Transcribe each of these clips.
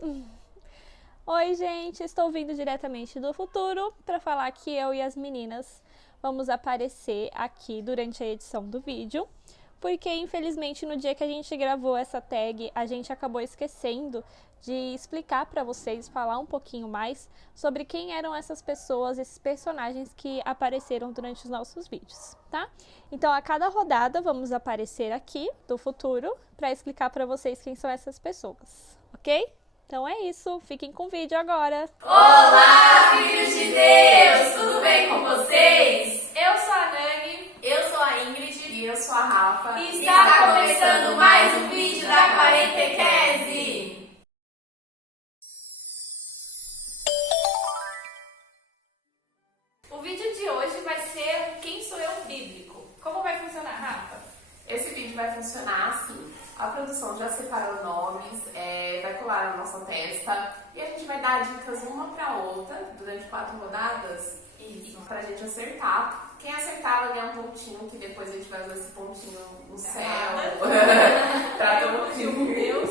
Oi, gente, estou vindo diretamente do futuro para falar que eu e as meninas vamos aparecer aqui durante a edição do vídeo, porque infelizmente no dia que a gente gravou essa tag, a gente acabou esquecendo de explicar para vocês, falar um pouquinho mais sobre quem eram essas pessoas, esses personagens que apareceram durante os nossos vídeos, tá? Então, a cada rodada vamos aparecer aqui do futuro para explicar para vocês quem são essas pessoas, ok? Então é isso, fiquem com o vídeo agora! Olá, filhos de Deus! Tudo bem com vocês? Eu sou a Nani. Eu sou a Ingrid. E eu sou a Rafa. E está começando mais um vídeo da Quarentequese! O vídeo de hoje vai ser Quem Sou Eu Bíblico. Como vai funcionar, Rafa? Esse vídeo vai funcionar assim. A produção já separou nomes, vai colar na nossa testa e a gente vai dar dicas uma pra outra durante 4 rodadas. Isso, pra gente acertar. Quem acertar vai ganhar um pontinho, que depois a gente vai usar esse pontinho no céu. Pra todo Meu Deus.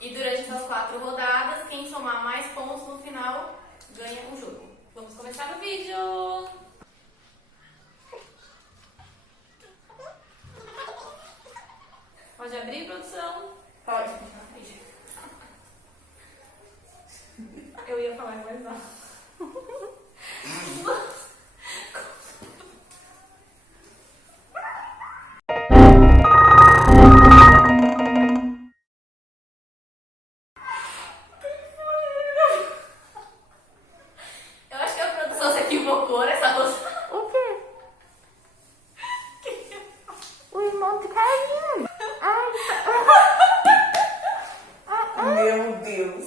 E durante essas 4 rodadas, quem somar mais pontos no final ganha o jogo. Vamos começar no vídeo! Pode abrir, produção? Pode. Eu ia falar mais não. Eu acho que a produção se equivocou nessa moça. O quê? O irmão de Caim. Meu Deus.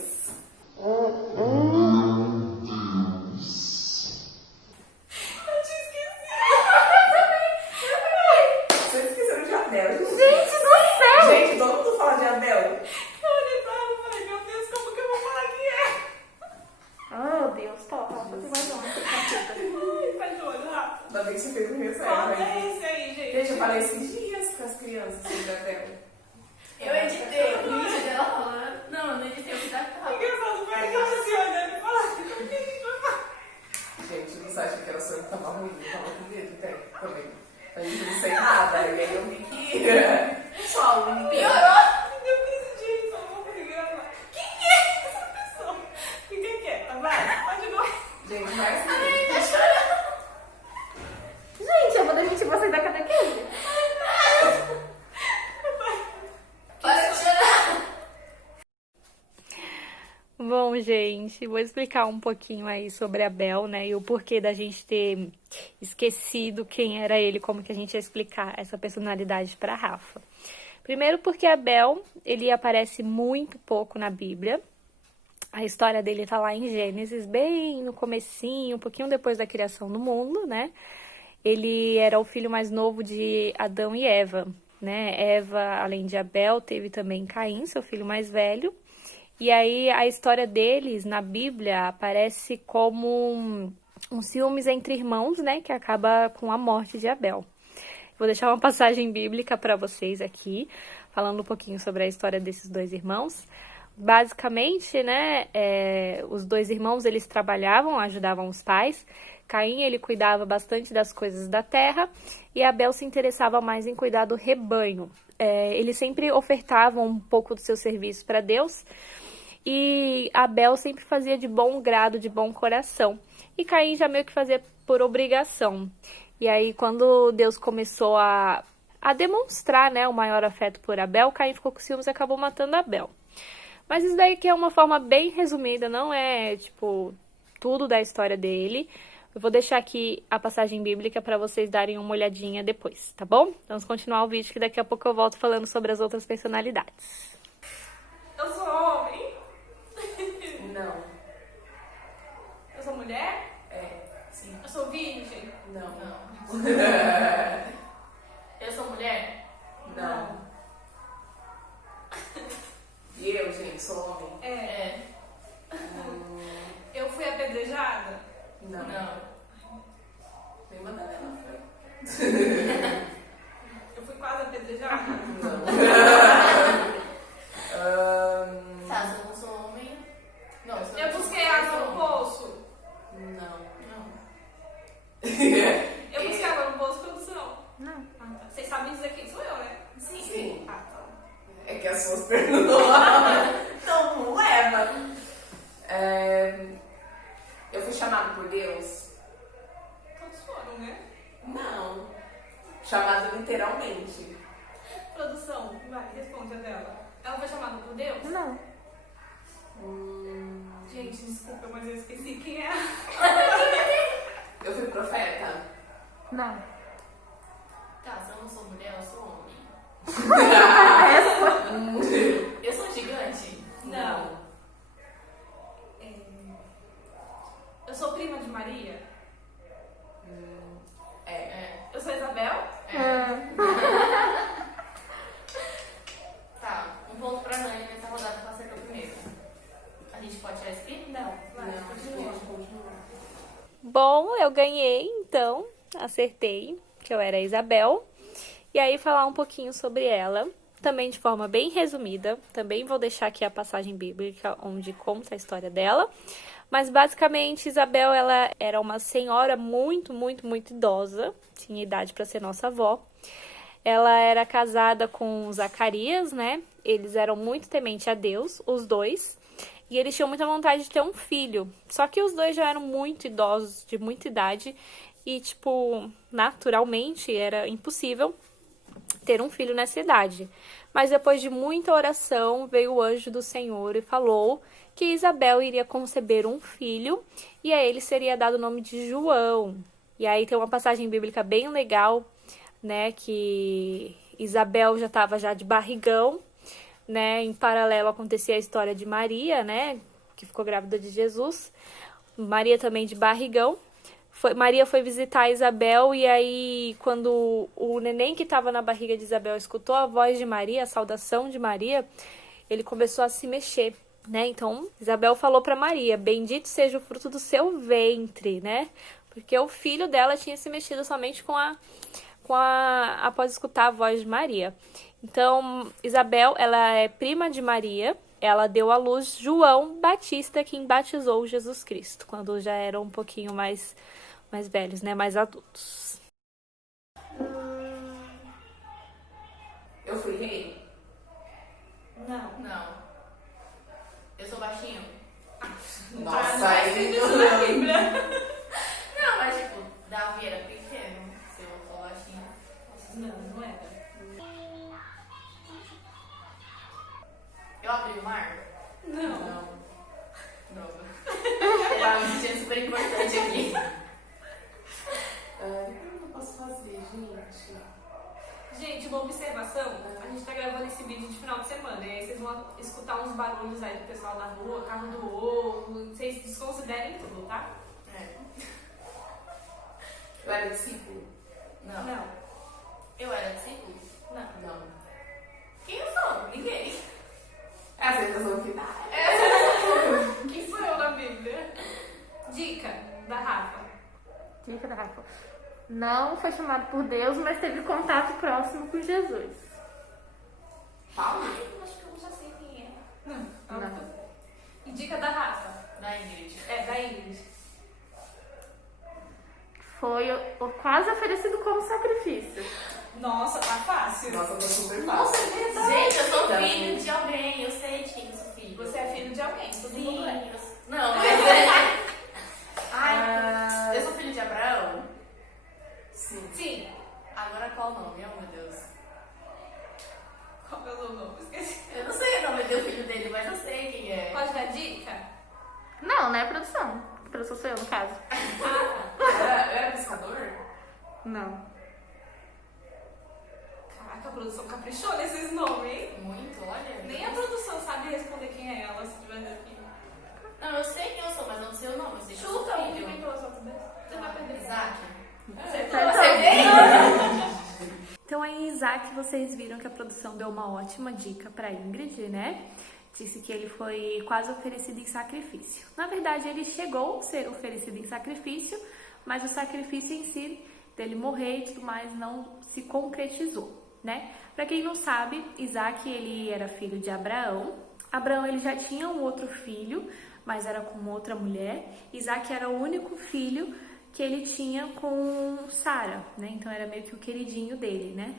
Vocês esqueceram de Abel, gente? Gente do céu! Gente, todo mundo fala de Abel. Eu olhei pra ela e falei, meu Deus, como que eu vou falar quem é? Oh, Deus, top. Tem mais uma. Ai, faz de olho, Rafa. Ainda bem que você fez um reserva. Qual hein? é esse aí, gente? Gente, eu falei esses dias com as crianças sobre Abel. Eu editei o vídeo dela falando. Não, eu não editei o que tá É engraçado, foi aquela se olhando e falando, como que a gente vai falar? Gente, você acha que era só eu que tava ruim? Eu tava com medo também. A gente não sei nada, e aí eu vi que só um Piorou! Me deu crise de rir, só não vou conseguir falar. Quem é essa pessoa? Fica quieta, vai, pode ir. Gente, mas Tá chorando! Gente, eu vou demitir vocês da catequese. Para de chorar! Bom, gente, vou explicar um pouquinho aí sobre Abel, né, e o porquê da gente ter esquecido quem era ele, como que a gente ia explicar essa personalidade para Rafa. Primeiro porque Abel, ele aparece muito pouco na Bíblia. A história dele tá lá em Gênesis, bem no comecinho, um pouquinho depois da criação do mundo, né? Ele era o filho mais novo de Adão e Eva, né? Eva, além de Abel, teve também Caim, seu filho mais velho. E aí a história deles na Bíblia aparece como um ciúmes entre irmãos, né? Que acaba com a morte de Abel. Vou deixar uma passagem bíblica para vocês aqui, falando um pouquinho sobre a história desses dois irmãos. Basicamente, né, os dois irmãos, eles trabalhavam, ajudavam os pais. Caim, ele cuidava bastante das coisas da terra e Abel se interessava mais em cuidar do rebanho. Eles sempre ofertavam um pouco do seu serviço para Deus e Abel sempre fazia de bom grado, de bom coração. E Caim já meio que fazia por obrigação. E aí, quando Deus começou a demonstrar, né, o maior afeto por Abel, Caim ficou com ciúmes e acabou matando Abel. Mas isso daí que é uma forma bem resumida, não é, tipo, tudo da história dele. Eu vou deixar aqui a passagem bíblica para vocês darem uma olhadinha depois, tá bom? Vamos continuar o vídeo que daqui a pouco eu volto falando sobre as outras personalidades. Eu sou homem? não. Eu sou mulher? Sim. Eu sou virgem? Não. Eu sou mulher? Não. E eu, gente, sou homem? É. Eu fui apedrejada? Não. Nem Madalena foi. Eu fui quase apedrejada? Não. Tá, se eu não sou homem, Gente, desculpa, mas eu esqueci quem é. Eu fui profeta? Não. Tá, se eu não sou mulher, eu sou homem. Essa? Eu sou gigante? Não. Eu sou prima de Maria? É. Eu sou Isabel? Tá, um ponto pra Nani nessa rodada que ela acertou primeiro. A gente pode tirar esse aqui? Não. Vai, continua. Bom, eu ganhei, então, acertei que eu era a Isabel. E aí falar um pouquinho sobre ela, também de forma bem resumida. Também vou deixar aqui a passagem bíblica onde conta a história dela. Mas basicamente, Isabel, ela era uma senhora muito idosa, tinha idade para ser nossa avó. Ela era casada com Zacarias, né? Eles eram muito tementes a Deus, os dois. E eles tinham muita vontade de ter um filho. Só que os dois já eram muito idosos, de muita idade. E, tipo, naturalmente era impossível ter um filho nessa idade. Mas depois de muita oração, veio o anjo do Senhor e falou que Isabel iria conceber um filho e a ele seria dado o nome de João. E aí tem uma passagem bíblica bem legal, né, que Isabel já estava já de barrigão, né, em paralelo acontecia a história de Maria, né, que ficou grávida de Jesus. Maria também de barrigão. Maria foi visitar Isabel e aí quando o neném que estava na barriga de Isabel escutou a voz de Maria, a saudação de Maria, ele começou a se mexer, né? Então Isabel falou para Maria: bendito seja o fruto do seu ventre, né? Porque o filho dela tinha se mexido somente após escutar a voz de Maria. Então Isabel, ela é prima de Maria. Ela deu à luz João Batista, quem batizou Jesus Cristo, quando já eram um pouquinho mais velhos, né? Mais adultos. Eu fui rei? Não. Não. Eu sou baixinho? Nossa, aí... Não, mas tipo, Davi era pequeno. Se eu sou baixinho. Não era. Eu abri o mar? Não. Droga. Eu tava me sentindo super importante aqui. O que eu posso fazer, gente? Gente, uma observação, a gente tá gravando esse vídeo de final de semana, e aí vocês vão escutar uns barulhos aí do pessoal da rua, carro do ovo, vocês desconsiderem tudo, tá? É. Eu era discípulo? Não. Eu era discípulo? Não. Quem eu sou? Ninguém. É a sensação que dá. Quem sou eu na Bíblia? Dica da Rafa. Dica da Rafa. Não foi chamado por Deus, mas teve contato próximo com Jesus. Paulo? Eu acho que eu já sei quem é. Não. E dica da Rafa? Da Ingrid. É, da Ingrid. Foi quase oferecido como sacrifício. Nossa, tá fácil. Nossa, tá super Nossa, fácil. é verdade. Gente, eu sou filho de alguém. Eu sei de quem eu sou filho. Você é filho de alguém, todo mundo Sim. é. Não, mas... Ai, eu sou filho de Abraão? Sim. Sim. Agora qual o nome? Oh, meu Deus. Qual é o nome? Esqueci. Eu não sei o nome do filho dele, mas eu sei quem é. Pode dar dica? Não, não é produção. Produção sou eu, no caso. Eu era pescador? Não. Caraca, a produção caprichou nesses nomes, hein? Muito, olha. Nem a produção sabe responder quem é ela, se tiver aqui. Não, eu sei quem eu sou, mas não sei o nome. Eu sei que eu sou Chuta um que filho. vem pela sua cabeça. Você vai perder. Isaac. Então aí, Isaac, vocês viram que a produção deu uma ótima dica para Ingrid, né? Disse que ele foi quase oferecido em sacrifício. Na verdade, ele chegou a ser oferecido em sacrifício, mas o sacrifício em si, dele morrer e tudo mais, não se concretizou, né? Para quem não sabe, Isaac, ele era filho de Abraão. Abraão, ele já tinha um outro filho, mas era com outra mulher. Isaac era o único filho que ele tinha com Sara, né? Então era meio que o queridinho dele, né?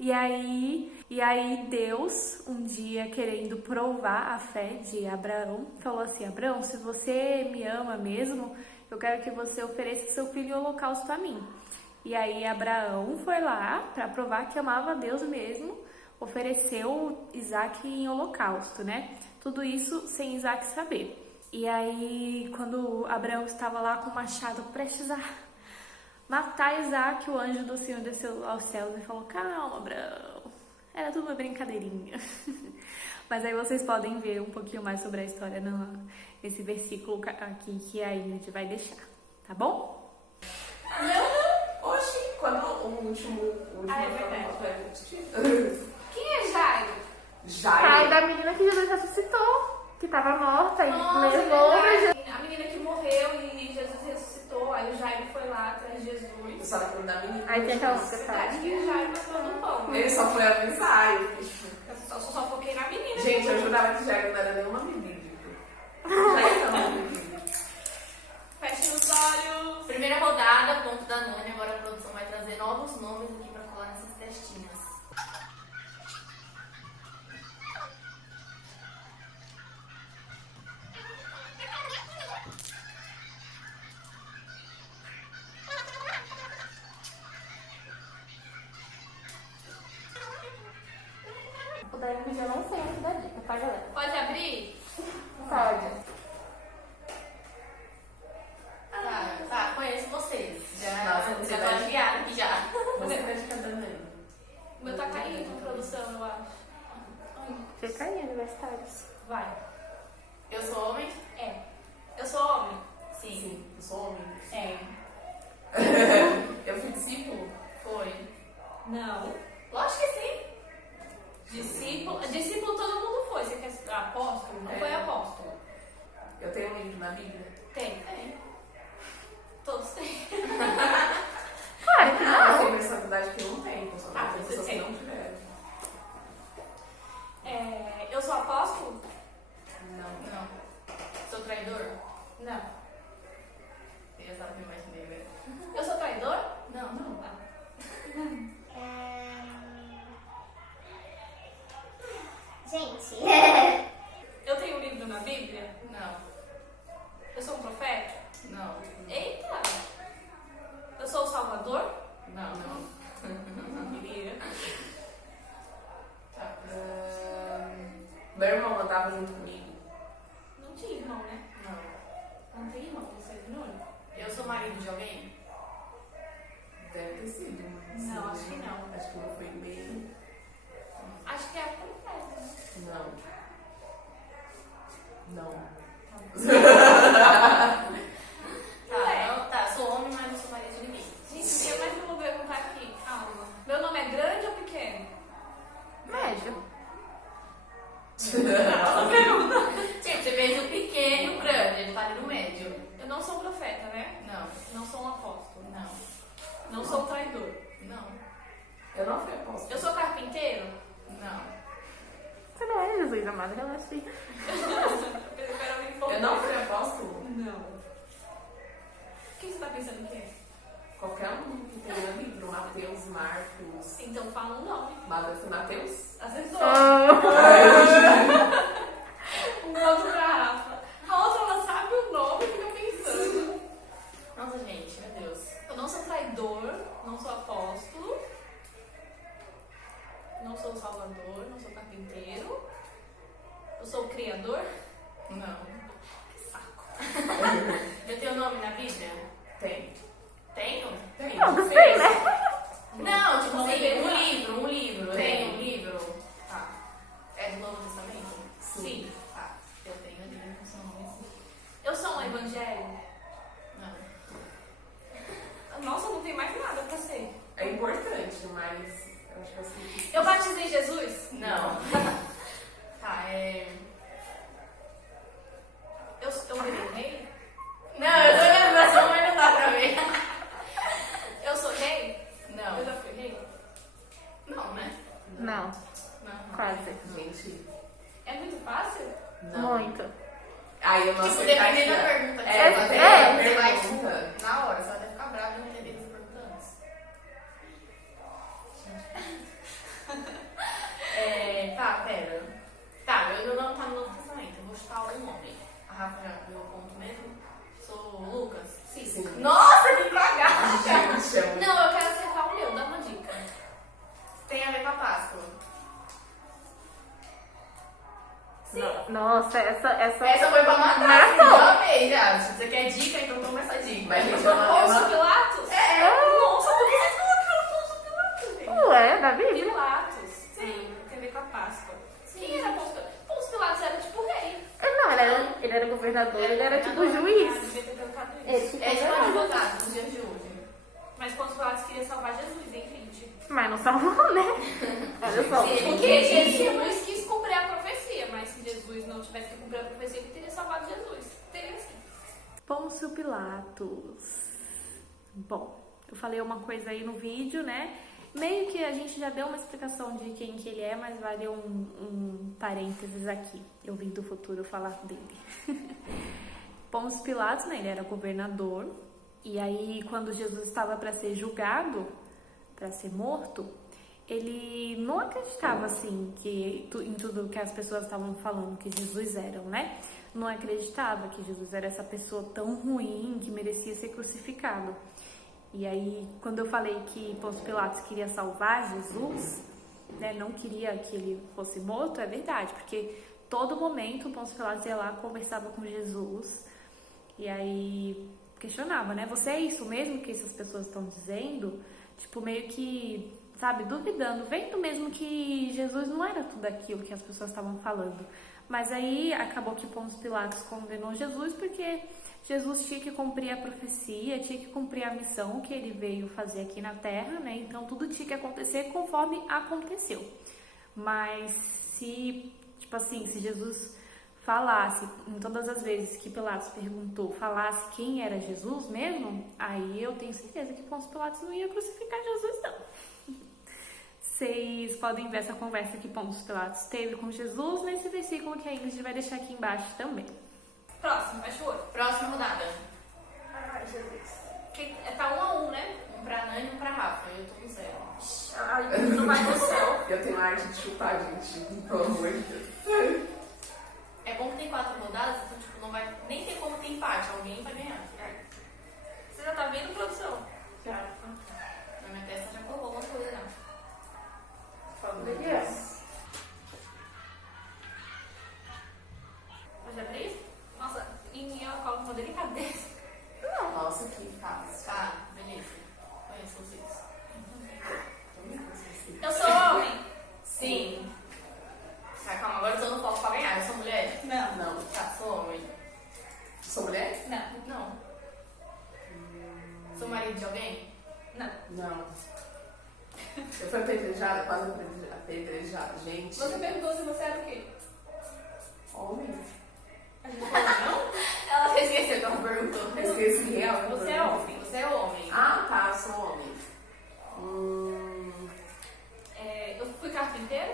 E aí Deus, um dia querendo provar a fé de Abraão, falou assim: Abraão, se você me ama mesmo, eu quero que você ofereça seu filho em holocausto a mim. E aí Abraão foi lá para provar que amava a Deus mesmo, ofereceu Isaac em holocausto, né? Tudo isso sem Isaac saber. E aí, quando Abraão estava lá com o machado prestes a matar Isaac, o anjo do Senhor desceu aos céus e falou: calma, Abraão, era tudo uma brincadeirinha. Mas aí vocês podem ver um pouquinho mais sobre a história nesse versículo aqui que a Ingrid vai deixar, tá bom? Não. Oxi, quando o último Ah, é verdade. foi repetitivo. Quem é Jairo? Pai Jairo. da menina que Jesus ressuscitou, que tava morta e Nossa, levou pra Jesus. verdade. A menina que morreu e Jesus ressuscitou, aí o Jairo foi lá atrás de Eu Jesus. só lembro da menina. Aí tem aquela outra Verdade, parte. que o Jairo passou no pão. Ele só foi avisar. Eu só foquei na menina. Gente, eu jurava que Jairo não era nenhuma menina. Jairo não é menina. Feche os olhos. Primeira rodada, ponto da Nani. Agora a produção vai trazer novos nomes aqui pra colar nessas testinhas. O da Ingrid eu não sei muito da dica, tá, galera? Pode abrir? Pode. Tá, conheço vocês. Já, Nossa, não sei já tô mais. aliada aqui já. Você tá de cada nome. O meu tá caindo em produção, eu acho. Fica aí, universitários. Vai. Eu sou homem? É. Eu sou homem? Sim. Sim, eu sou homem. É. Eu fui discípulo? Foi. Não. Lógico que sim. Discípulo todo mundo foi. Você quer ser apóstolo? Não É. foi apóstolo. Eu tenho um livro na Bíblia? Tem. Todos têm. Claro que Eu não. tenho personalidade que eu não tenho. Pessoas Ah, tem você pessoas que tem. não tiveram. Eu sou apóstolo? Não. Não. Sou traidor? Não. Você já sabe o que eu imaginei, velho. Eu sou traidor? Não, não. Gente, Eu tenho um livro na Bíblia? Não. Eu sou um profeta? Não. Eita! Eu sou o Salvador? Não, não. Queria. Tá. Meu irmão andava junto comigo. Não tinha irmão, né? Não. Não tem irmão, você é filho? Eu sou marido de alguém? Deve ter sido. mas Não, sim, acho que não. Acho que não foi meio. Acho que é profeta, né? Não. Não. Tá, sou homem, mas não sou marido de ninguém. Gente, o que mais eu vou perguntar aqui? Calma. Meu nome é grande ou pequeno? Médio. Tipo, você fez o pequeno e o grande, ele tá ali no médio. Eu não sou um profeta, né? Não, Não sou um apóstolo. não, Não sou um traidor. não, Eu não fui apóstolo. Eu sou carpinteiro? não. Você não é Jesus, amado, relaxa aí. Eu quero me informar. Eu não fui apóstolo. Não. O que você tá pensando que é? Qualquer um que tem no livro. Mateus, Marcos. Então fala um nome. Foi Mateus? Acertou. Oh. Um outro pra Rafa. A outra, ela sabe o nome e fica pensando. Nossa, gente, meu Deus. Eu não sou traidor, não sou apóstolo, não sou salvador, não sou carpinteiro. Eu sou o criador? Não. Que saco. Eu tenho nome na Bíblia? Tem. Tenho? Tem. Não, não sei, né? Não, tipo Nome assim, dele um não. livro, um livro. Eu Tem. tenho um livro? Tá. É do Novo Testamento? Sim. Tá. Eu tenho livro com seu nome assim. Eu sou um evangelho? Não. Nossa, não tem mais nada pra ser. É importante, mas eu acho que eu sei. Eu batizei Jesus? Não. Tá, Eu virei rei? Não, eu tô olhando pra sua mãe, não dá pra ver. Eu sou rei? Eu Não. já fui rei? Não, né? Não, Não. quase. Gente, É muito fácil? não. Muito. Aí eu não Tipo, acertaria. dependendo da pergunta que É, você vai fazer, é, você vai, pergunta. tipo, na hora, você vai até ficar bravo e não entender essa pergunta antes. Tá, pera. Tá, meu nome tá no Novo Testamento, eu vou chutar algum nome. A Rafa já deu o ponto mesmo. Sou o Lucas? Sim. Nossa, que cagada! Gente, é muito- Não, eu quero acertar o meu, dá uma dica. Tem a ver com a Páscoa? Não. Nossa, essa Essa foi pra matar, eu amei já. Se você quer dica, então toma essa dica. Mas, gente, Pôncio Pilatos? Nossa, por que vocês colocaram Pôncio Pilatos, gente? Ué, da Bíblia. Pilatos. Sim, tem a ver com a Páscoa. Quem era Pôncio Pilatos? Pôncio Pilatos era tipo rei. Não, ele era governador, ele era tipo juiz. Devia ter colocado Ele isso. ficou É tipo grande. advogado nos dias de hoje. Mas Pôncio Pilatos queria salvar Jesus, hein, gente? Mas não salvou, né? Olha só. Porque Jesus quis cumprir a profecia, mas se Jesus não tivesse que cumprir a profecia, ele teria salvado Jesus. Teria sim. Pôncio Pilatos. Bom, eu falei uma coisa aí no vídeo, né? Meio que a gente já deu uma explicação de quem que ele é, mas vale um parênteses aqui. Eu vim do futuro falar dele. Pôncio Pilatos, né? Ele era governador. E aí, quando Jesus estava para ser julgado, para ser morto, ele não acreditava assim em tudo que as pessoas estavam falando que Jesus era, né? Não acreditava que Jesus era essa pessoa tão ruim que merecia ser crucificado. E aí, quando eu falei que Pôncio Pilatos queria salvar Jesus, né, não queria que ele fosse morto, é verdade, porque todo momento Pôncio Pilatos ia lá, conversava com Jesus, e aí questionava, né? Você é isso mesmo que essas pessoas estão dizendo? Tipo, meio que, sabe, duvidando, vendo mesmo que Jesus não era tudo aquilo que as pessoas estavam falando. Mas aí acabou que Pôncio Pilatos condenou Jesus porque Jesus tinha que cumprir a profecia, tinha que cumprir a missão que ele veio fazer aqui na Terra, né? Então tudo tinha que acontecer conforme aconteceu. Mas se, tipo assim, se Jesus falasse, em todas as vezes que Pilatos perguntou, falasse quem era Jesus mesmo, aí eu tenho certeza que Pôncio Pilatos não ia crucificar Jesus, não. Vocês podem ver essa conversa que Pôncio Pilatos teve com Jesus nesse versículo que a Ingrid vai deixar aqui embaixo também. Próximo, fecha o olho. Próxima rodada. Ai, Jesus. Tá 1-1, né? Um pra Nani e um pra Rafa. Eu tô com 0. Ai, não vai no céu. Eu tenho a arte de chutar, gente. Pelo amor de Deus. É bom que tem 4 rodadas, então tipo, não vai nem ter como ter empate. Alguém vai ganhar. Você já tá vendo, produção? Já. Na minha testa já colou alguma coisa, não. Yes. Hoje é 3? Nossa, em mim ela coloca uma delicadeza. Nossa, que fácil. Tá, beleza. Conheço vocês. Eu sou homem. Sim. Tá, calma, agora eu tô no foco pra ganhar. Eu sou mulher? Não. Não. Tá, sou homem. Sou mulher? Não. Não. Sou marido de alguém? Não. Não. Eu fui apedrejada, quase apedrejada. Gente. Você perguntou se você era o quê? Homem? A gente falou não? Ela esqueceu que ela perguntou. Eu esqueci real. Você é homem. Você é homem. Ah, tá, sou homem. Eu fui carpinteiro?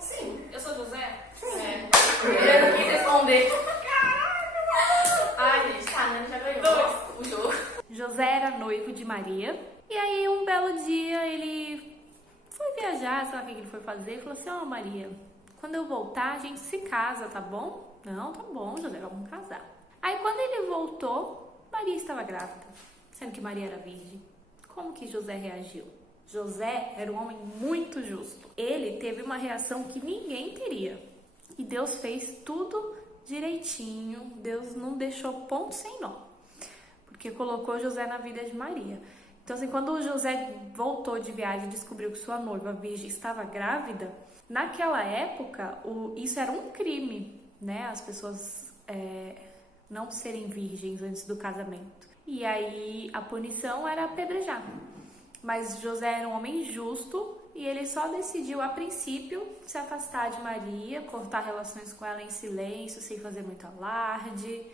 Sim. Eu sou José? É. Eu não quis responder. Ai, gente, tá, a Nani já ganhou o jogo. José era noivo de Maria, e aí um belo dia ele foi viajar, sei lá o que ele foi fazer, e falou assim, ó Maria, quando eu voltar a gente se casa, tá bom? Não, tá bom, José, vamos casar. Aí quando ele voltou, Maria estava grávida, sendo que Maria era virgem. Como que José reagiu? José era um homem muito justo. Ele teve uma reação que ninguém teria. E Deus fez tudo direitinho, Deus não deixou ponto sem nó, porque colocou José na vida de Maria. Então, assim, quando José voltou de viagem e descobriu que sua noiva virgem estava grávida, naquela época, isso era um crime, né? As pessoas não serem virgens antes do casamento. E aí, a punição era apedrejar. Mas José era um homem justo e ele só decidiu, a princípio, se afastar de Maria, cortar relações com ela em silêncio, sem fazer muito alarde,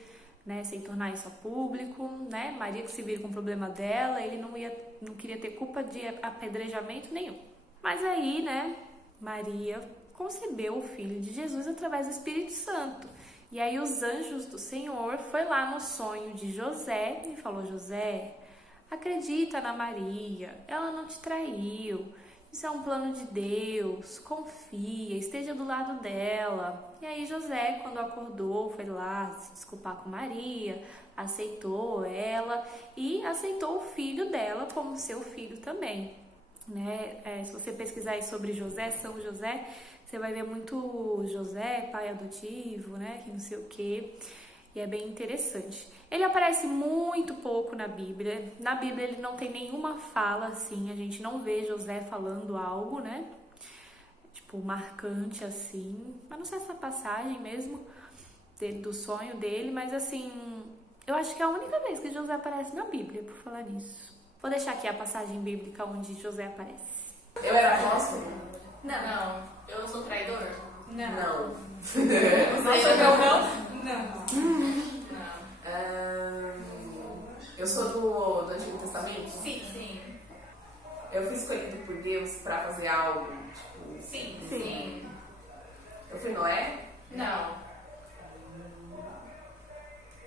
né, sem tornar isso a público, né? Maria que se vira com o problema dela, ele não queria ter culpa de apedrejamento nenhum. Mas aí, né, Maria concebeu o filho de Jesus através do Espírito Santo. E aí os anjos do Senhor foi lá no sonho de José e falou, José, acredita na Maria, ela não te traiu, isso é um plano de Deus, confia, esteja do lado dela. E aí José, quando acordou, foi lá se desculpar com Maria, aceitou ela e aceitou o filho dela como seu filho também. Né? Se você pesquisar aí sobre José, São José, você vai ver muito José, pai adotivo, né? Que não sei o quê. E é bem interessante. Ele aparece muito pouco na Bíblia. Na Bíblia ele não tem nenhuma fala assim. A gente não vê José falando algo, né? Tipo, marcante assim. Mas não sei essa passagem mesmo do sonho dele. Mas assim, eu acho que é a única vez que José aparece na Bíblia, por falar nisso. Vou deixar aqui a passagem bíblica onde José aparece. Eu era apóstolo? Não. Eu sou traidor? Não. Não sou meu não? Não. Eu sou do Antigo Testamento? Sim. Eu fui escolhido por Deus pra fazer algo, tipo... Sim. Eu fui Noé? Não.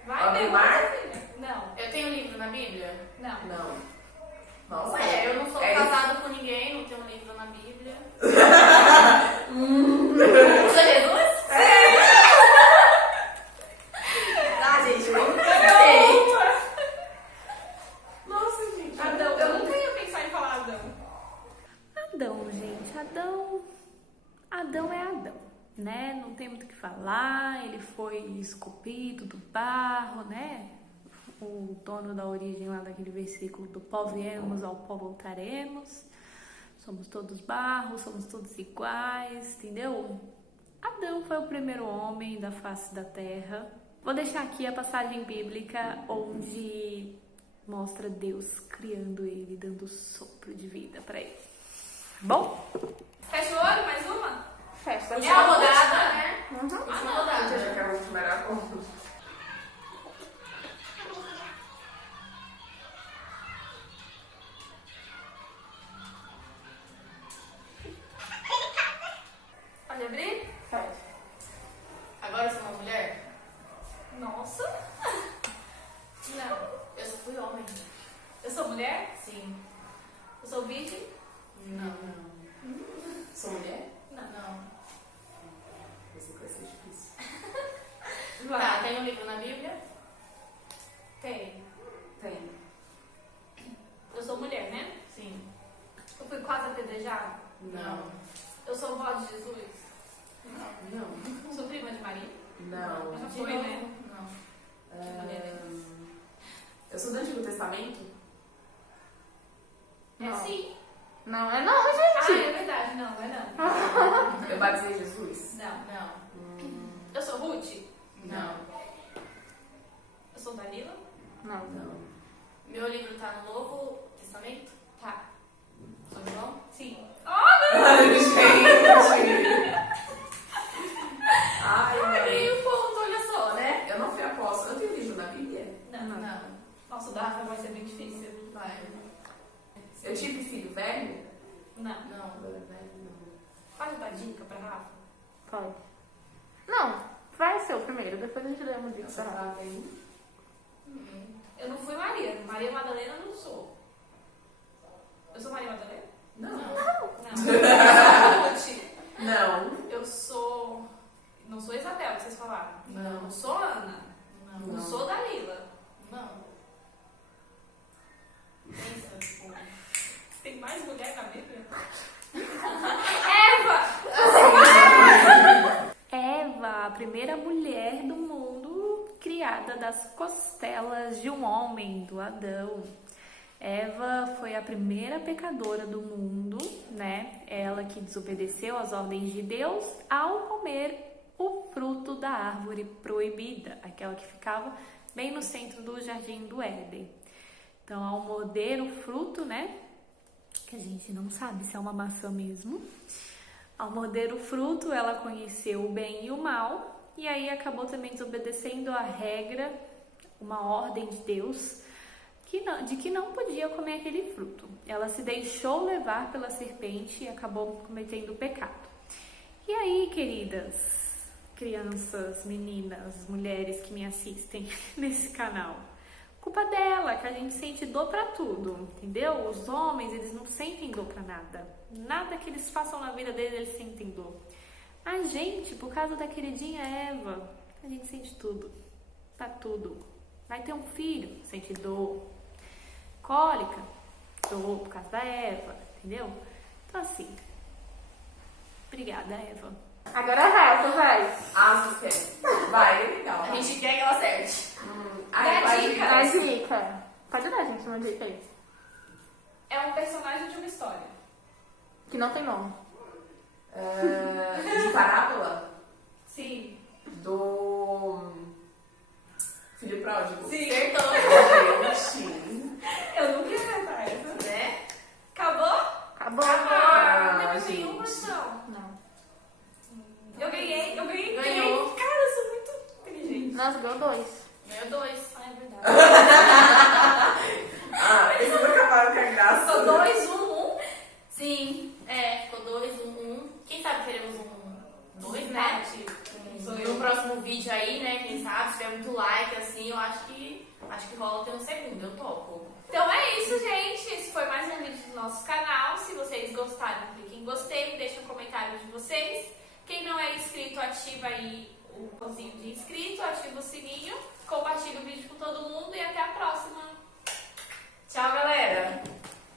Vai, Abre o pergunta, mar? filha. Não. Eu tenho livro na Bíblia? Não. Não. Nossa, Eu não sou é casada com ninguém, não tenho livro na Bíblia. Eu sou Jesus? Ah, gente, eu não sei. Nossa, gente. Adão. Eu nunca ia pensar em falar Adão. Adão, gente. Adão é Adão, né? Não tem muito o que falar. Ele foi esculpido do barro, né? O dono da origem lá daquele versículo: do pó viemos, ao pó voltaremos. Somos todos barro, somos todos iguais, entendeu? Adão foi o primeiro homem da face da terra. Vou deixar aqui a passagem bíblica onde mostra Deus criando ele, dando sopro de vida pra ele. Bom? Fecha o olho, mais uma? Festa. É a rodada, né? Última Última rodada. Eu já quero a última era a conta. Pode abrir? Pode. Agora eu sou uma mulher? Nossa. Não. Eu só fui homem. Eu sou mulher? Sim. Eu sou virgem? Não. Sou mulher? Não. Esse vai ser difícil. Tá, tem um livro na Bíblia? Tem. Tem. Eu sou mulher, né? Sim. Eu fui quase apedrejada? Não. Eu sou vó de Jesus? Não. Sou prima de Maria? Não. Já foi, né? Não. Eu sou do Antigo Testamento? É Não. sim. Não é não, Ah, gente. é verdade. Não, é não. Eu batizei Jesus? Não. Não. Eu sou Ruth? Não. Eu sou Danila? Não. Não. Meu livro tá no Novo Testamento? Tá. Sou João? Sim. Ai, gente! Ai, Ganhei um ponto, olha só, né? eu não fui apóstolo. Eu tenho livro na Bíblia? Não. Nossa, o da Rafa vai ser bem difícil. Vai. Eu tive filho velho? Não. Não. Agora velho, não. Pode dar dica pra Rafa? Pode. Não, vai ser o primeiro, depois a gente dá uma dica Nossa, pra ela. tá bem. Eu não fui Maria. Maria Madalena eu não sou. Eu sou Maria Madalena? Não. Não. Eu sou Ruth. Não. Eu sou... Não sou Isabel, que vocês falaram. Não. Não sou Ana. Não. Não sou Dalila. Não. Pensa, tipo... Tem mais mulher na Bíblia? Eva, a primeira mulher do mundo criada das costelas de um homem, do Adão. Eva foi a primeira pecadora do mundo, né? Ela que desobedeceu às ordens de Deus ao comer o fruto da árvore proibida, aquela que ficava bem no centro do jardim do Éden. Então, ao morder o fruto, né? Que a gente não sabe se é uma maçã mesmo. Ao morder o fruto, ela conheceu o bem e o mal, e aí acabou também desobedecendo a regra, uma ordem de Deus, de que não podia comer aquele fruto. Ela se deixou levar pela serpente e acabou cometendo o pecado. E aí, queridas crianças, meninas, mulheres que me assistem nesse canal, culpa dela, que a gente sente dor pra tudo, entendeu? Os homens, eles não sentem dor pra nada. Nada que eles façam na vida deles, eles sentem dor. A gente, por causa da queridinha Eva, a gente sente tudo. Pra tudo. Vai ter um filho, sente dor. Cólica, dor por causa da Eva, entendeu? Então assim, Obrigada, Eva. Agora a Rafa, vai. Ah, você quer? Vai, é legal. A gente quer que ela acerte. Ai, Dá vai, dica. Dá dica. Pode dar, gente, uma dica aí. É um personagem de uma história. Que não tem nome. De parábola? Sim. Do Filho Pródigo? Sim. Acertou. Gente. Eu nunca ia acertar essa. Né? Acabou? Acabou? Ah, não gente. tem nenhuma ação. Não. Eu ganhei. Ganhou. Três. Cara, eu sou muito inteligente. Nós ganhou 2. Ganhou 2. Ah, é verdade. Ah, eles acabaram com a graça. Ficou 2, 1, 1. Sim, ficou 2, 1, 1. Quem sabe teremos um 2, né? No próximo vídeo aí, né? Quem sabe, se tiver muito like, assim, eu acho que rola ter um segundo, eu topo. Então é isso, gente. Esse foi mais um vídeo do nosso canal. Se vocês gostaram, clique em gostei, deixa um comentário de vocês. Quem não é inscrito, ativa aí o botãozinho de inscrito, ativa o sininho, compartilha o vídeo com todo mundo e até a próxima. Tchau, galera!